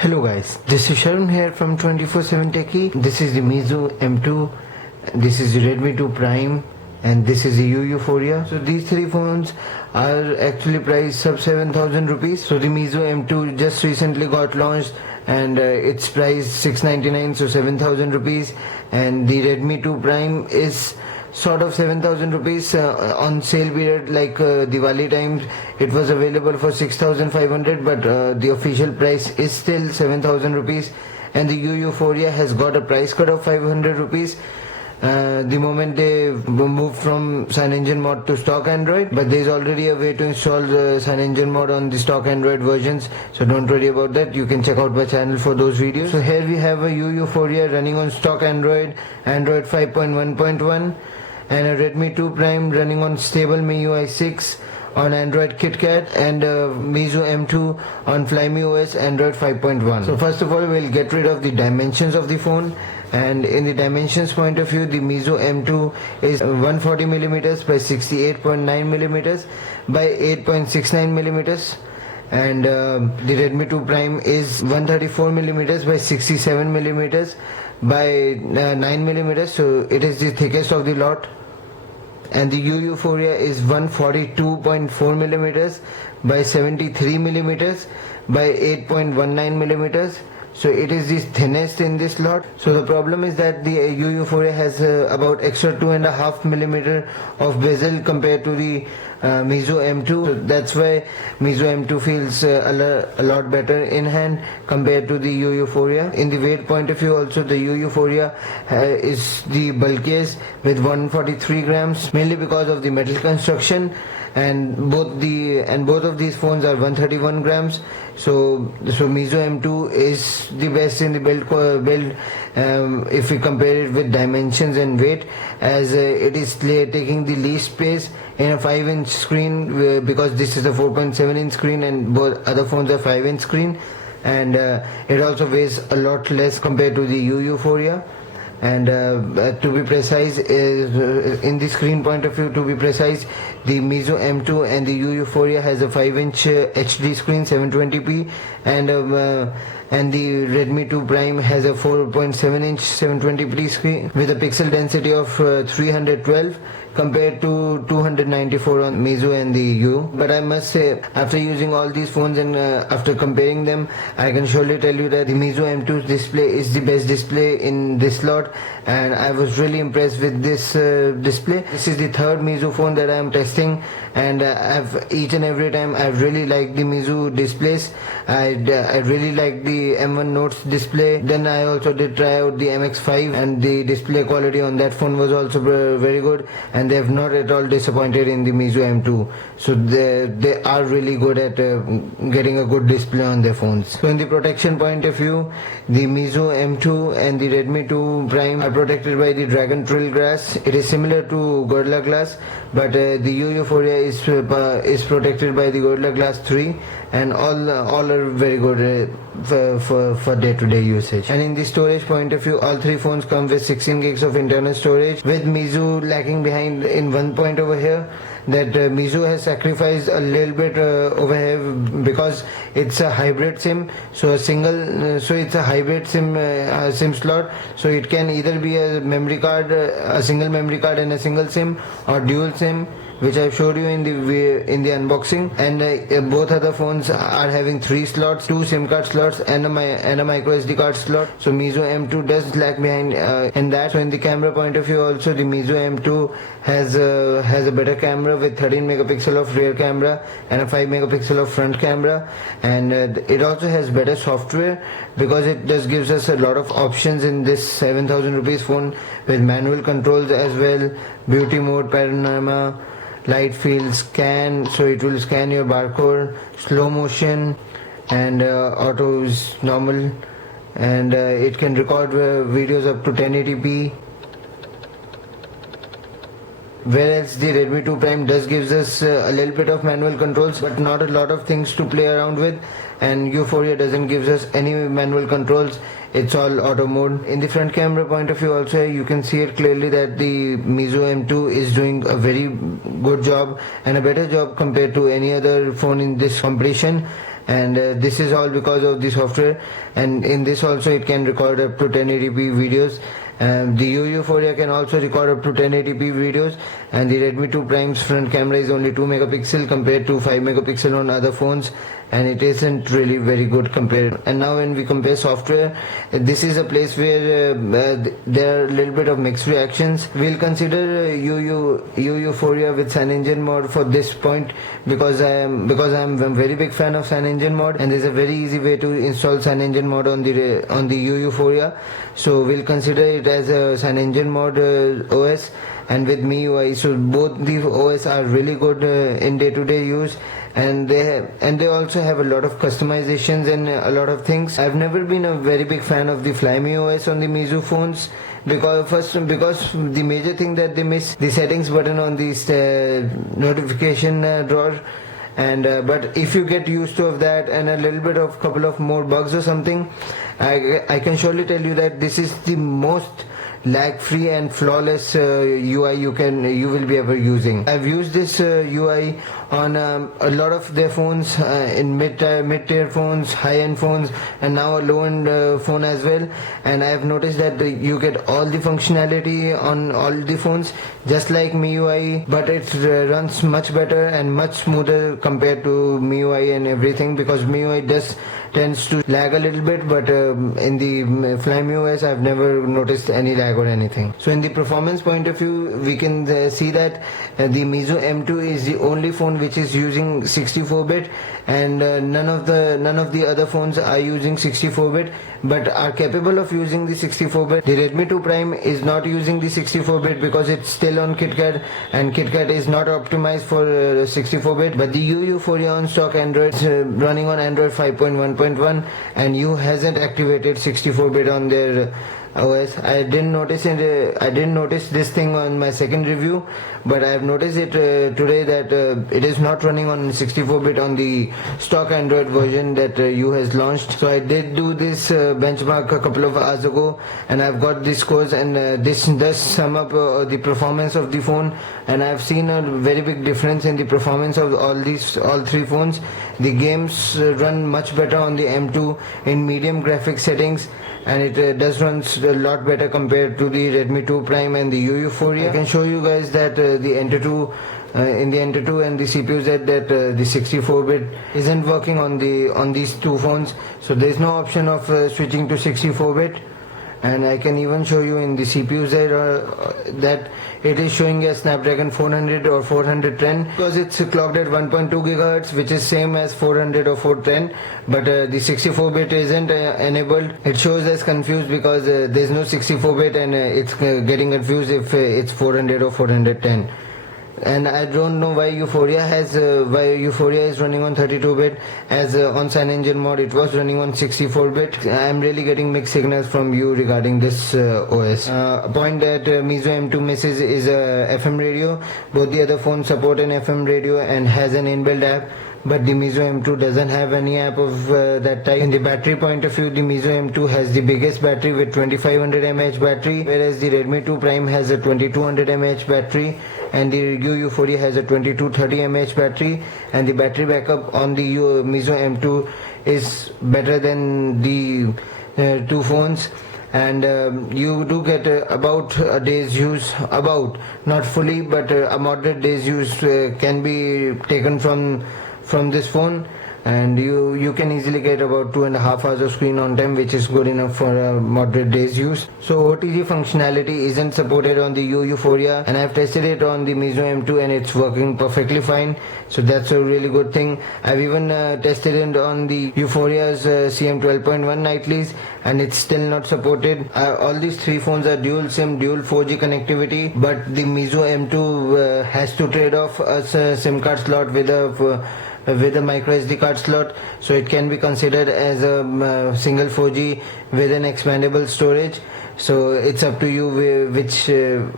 Hello guys, this is Sharon here from 24/7 Techie. This is the Meizu M2, this is the Redmi 2 Prime, and this is the Euphoria. So these three phones are actually priced sub 7,000 rupees. So the Meizu M2 just recently got launched and it's priced 699, so 7,000 rupees, and the Redmi 2 Prime is sort of 7,000 rupees on sale period, like Diwali times it was available for 6,500, but the official price is still 7,000 rupees. And the Euphoria has got a price cut of 500 rupees the moment they moved from CyanogenMod mod to stock Android, but there is already a way to install the CyanogenMod mod on the stock Android versions, so don't worry about that. You can check out my channel for those videos. So here we have a Euphoria running on stock Android 5.1.1, and a Redmi 2 Prime running on stable MIUI 6 on Android KitKat, and Meizu M2 on Flyme OS Android 5.1. So first of all, we'll get rid of the dimensions of the phone. And in the dimensions point of view, the Meizu M2 is 140mm by 68.9mm by 8.69mm, and the Redmi 2 Prime is 134mm by 67mm by 9mm, so it is the thickest of the lot. And the Euphoria is 142.4mm by 73mm by 8.19mm, so it is the thinnest in this lot. So the problem is that the Euphoria has about extra 2.5mm of bezel compared to the Meizu M2, so that's why Meizu M2 feels a lot better in hand compared to the Euphoria. In the weight point of view also, the Euphoria is the bulkiest with 143 grams, mainly because of the metal construction, and both of these phones are 131 grams. So Meizu M2 is the best in the build if we compare it with dimensions and weight, as it is taking the least space in a 5-inch screen, because this is a 4.7-inch screen and both other phones are 5-inch screen, and it also weighs a lot less compared to the Euphoria. And to be precise, in the screen point of view, to be precise, the Meizu M2 and the Euphoria has a 5-inch HD screen 720p, and the Redmi 2 Prime has a 4.7-inch 720p screen with a pixel density of 312 compared to 294 on Meizu and the U. But I must say, after using all these phones and after comparing them, I can surely tell you that the Meizu M2's display is the best display in this lot, and I was really impressed with this display. This is the third Meizu phone that I am testing, and each and every time I've really liked the Meizu displays. I really liked the M1 Note's display. Then I also did try out the MX5, and the display quality on that phone was also very good, and they have not at all disappointed in the Meizu M2. So they are really good at getting a good display on their phones. So in the protection point of view, the Meizu M2 and the Redmi 2 Prime are protected by the Dragon Trail Glass. It is similar to Gorilla Glass, but the Euphoria is protected by the Gorilla Glass 3, and all are very good for day-to-day usage. And in the storage point of view, all three phones come with 16 gigs of internal storage, with Meizu lagging behind in one point over here, that Meizu has sacrificed a little bit over here because it's a hybrid SIM. So it's a hybrid SIM slot. So it can either be a memory card, a single memory card and a single SIM, or dual SIM, which I've showed you in the unboxing. And both other phones are having 3 slots, 2 SIM card slots and a micro SD card slot. So Meizu M2 does lag behind in that. So in the camera point of view also, the Meizu M2 has a better camera with 13 megapixel of rear camera and a 5 megapixel of front camera, and it also has better software because it just gives us a lot of options in this 7,000 rupees phone, with manual controls as well, beauty mode, panorama, light field, scan, so it will scan your barcode, slow motion, and auto is normal, and it can record videos up to 1080p. Whereas the Redmi 2 Prime does gives us a little bit of manual controls, but not a lot of things to play around with, and Euphoria doesn't gives us any manual controls. It's all auto mode. In the front camera point of view also, you can see it clearly that the Meizu M2 is doing a very good job and a better job compared to any other phone in this competition. and this is all because of the software. And in this also it can record up to 1080p videos. The U4 can also record up to 1080p videos, and the Redmi 2 Prime's front camera is only 2 megapixel compared to 5 megapixel on other phones, and it isn't really very good compared. And now when we compare software, this is a place where there are a little bit of mixed reactions. We'll consider U4 with CyanogenMod mode for this point, because I'm a very big fan of CyanogenMod mode, and there's a very easy way to install CyanogenMod mode on the U4. So we'll consider it as a CyanogenMod OS and with MIUI. So both the OS are really good in day-to-day use, and they also have a lot of customizations and a lot of things. I've never been a very big fan of the Flyme OS on the Meizu phones, because the major thing that they miss the settings button on the notification drawer. And but if you get used to of that and a little bit of couple of more bugs or something, I can surely tell you that this is the most lag-free and flawless UI you will be ever using. I've used this UI on a lot of their phones, in mid-tier phones, high-end phones, and now a low-end phone as well. And I have noticed that you get all the functionality on all the phones just like MIUI, but it runs much better and much smoother compared to MIUI and everything, because MIUI tends to lag a little bit, but in the Flyme OS I've never noticed any lag or anything. So in the performance point of view, we can see that the Meizu M2 is the only phone which is using 64-bit, and none of the other phones are using 64-bit but are capable of using the 64-bit. The Redmi 2 Prime is not using the 64-bit because it's still on KitKat, and KitKat is not optimized for 64-bit. But the U4 on stock Android running on Android 5.1.1, and U hasn't activated 64-bit on their OS. I didn't notice this thing on my second review, but I have noticed it today that it is not running on 64-bit on the stock Android version that U has launched. So I did do this benchmark a couple of hours ago, and I've got this scores, and this does sum up the performance of the phone, and I've seen a very big difference in the performance of all three phones. The games run much better on the M2 in medium graphics settings, and it does run a lot better compared to the Redmi 2 Prime and the U4. I can show you guys that the Enter 2 in the Enter 2 and the CPU Z that the 64-bit isn't working on these two phones. So there's no option of switching to 64-bit. And I can even show you in the CPU Z that it is showing a Snapdragon 400 or 410, because it's clocked at 1.2 gigahertz, which is same as 400 or 410, but the 64-bit isn't enabled. It shows as confused because there's no 64-bit, and it's getting confused if it's 400 or 410. And I don't know why Euphoria is running on 32-bit, as on CyanogenMod mode it was running on 64-bit. I'm really getting mixed signals from you regarding this OS. A point that Meizu M2 misses is FM radio. Both the other phones support an FM radio and has an inbuilt app, but the Meizu M2 doesn't have any app of that type. In the battery point of view, the Meizu M2 has the biggest battery with 2500 mAh battery, whereas the Redmi 2 Prime has a 2200 mAh battery, and the U4 has a 2230 mAh battery, and the battery backup on the Meizu M2 is better than the two phones. And you do get about a day's use, not fully, but a moderate day's use can be taken from this phone, and you can easily get about 2.5 hours of screen on time, which is good enough for a moderate day's use. So OTG functionality isn't supported on the U4, and I've tested it on the Meizu M2 and it's working perfectly fine, so that's a really good thing. I've even tested it on the Euphoria's CM12.1 nightlies, and it's still not supported. All these three phones are dual SIM, dual 4G connectivity, but the Meizu M2 has to trade off a SIM card slot with a micro SD card slot, so it can be considered as a single 4G with an expandable storage. So it's up to you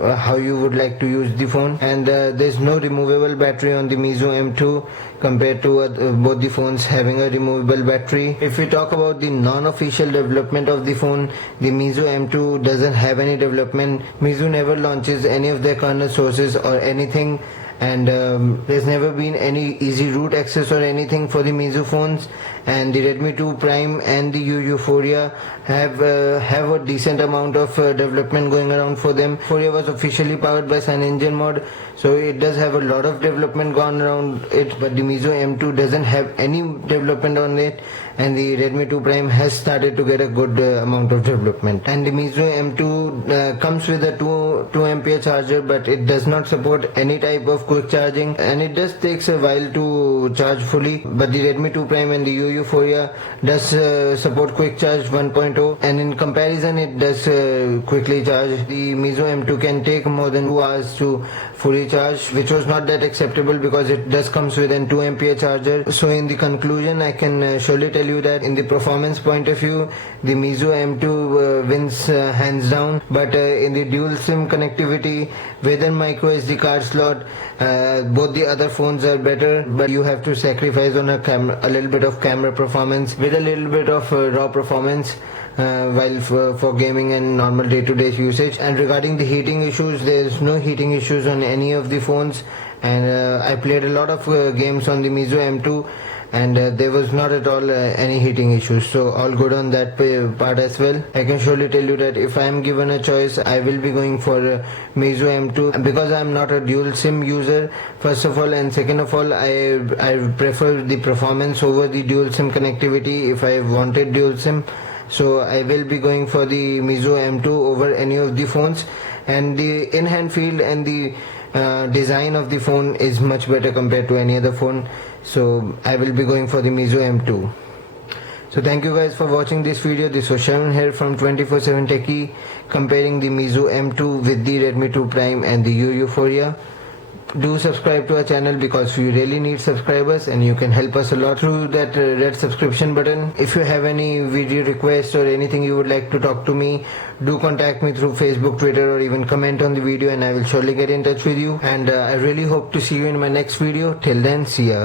how you would like to use the phone. And there's no removable battery on the Meizu M2 compared to both the phones having a removable battery. If we talk about the non-official development of the phone, the Meizu M2 doesn't have any development. Meizu never launches any of their kernel sources or anything, and there's never been any easy root access or anything for the Meizu phones. And the Redmi 2 Prime and the Euphoria have a decent amount of development going around for them. Euphoria was officially powered by CyanogenMod mod, so it does have a lot of development gone around it, but the Meizu M2 doesn't have any development on it, and the Redmi 2 Prime has started to get a good amount of development. And the Meizu M2 comes with a 2 ampere charger, but it does not support any type of quick charging, and it does takes a while to charge fully. But the Redmi 2 Prime and the Euphoria does support quick charge 1.0, and in comparison it does quickly charge. The Meizu M2 can take more than 2 hours to fully charge, which was not that acceptable because it does comes with an 2 ampere charger. So in the conclusion, I can surely tell you that in the performance point of view, the Meizu M2 wins hands down. But in the dual SIM connectivity with a micro SD card slot, both the other phones are better, but you have to sacrifice on a little bit of camera performance with a little bit of raw performance while for gaming and normal day-to-day usage. And regarding the heating issues, there's no heating issues on any of the phones, and I played a lot of games on the Meizu M2, and there was not at all any heating issues, so all good on that part as well. I can surely tell you that if I am given a choice, I will be going for Meizu M2 because I am not a dual SIM user, first of all, and second of all, I prefer the performance over the dual SIM connectivity if I wanted dual SIM. So I will be going for the Meizu M2 over any of the phones, and the in-hand feel and the design of the phone is much better compared to any other phone, so I will be going for the Meizu M2. So thank you guys for watching this video. This was Sharon here from 24/7 Techie, comparing the Meizu M2 with the Redmi 2 Prime and the Euphoria. Do subscribe to our channel because we really need subscribers, and you can help us a lot through that red subscription button. If you have any video requests or anything you would like to talk to me, do contact me through Facebook, Twitter, or even comment on the video, and I will surely get in touch with you. And I really hope to see you in my next video. Till then, see ya.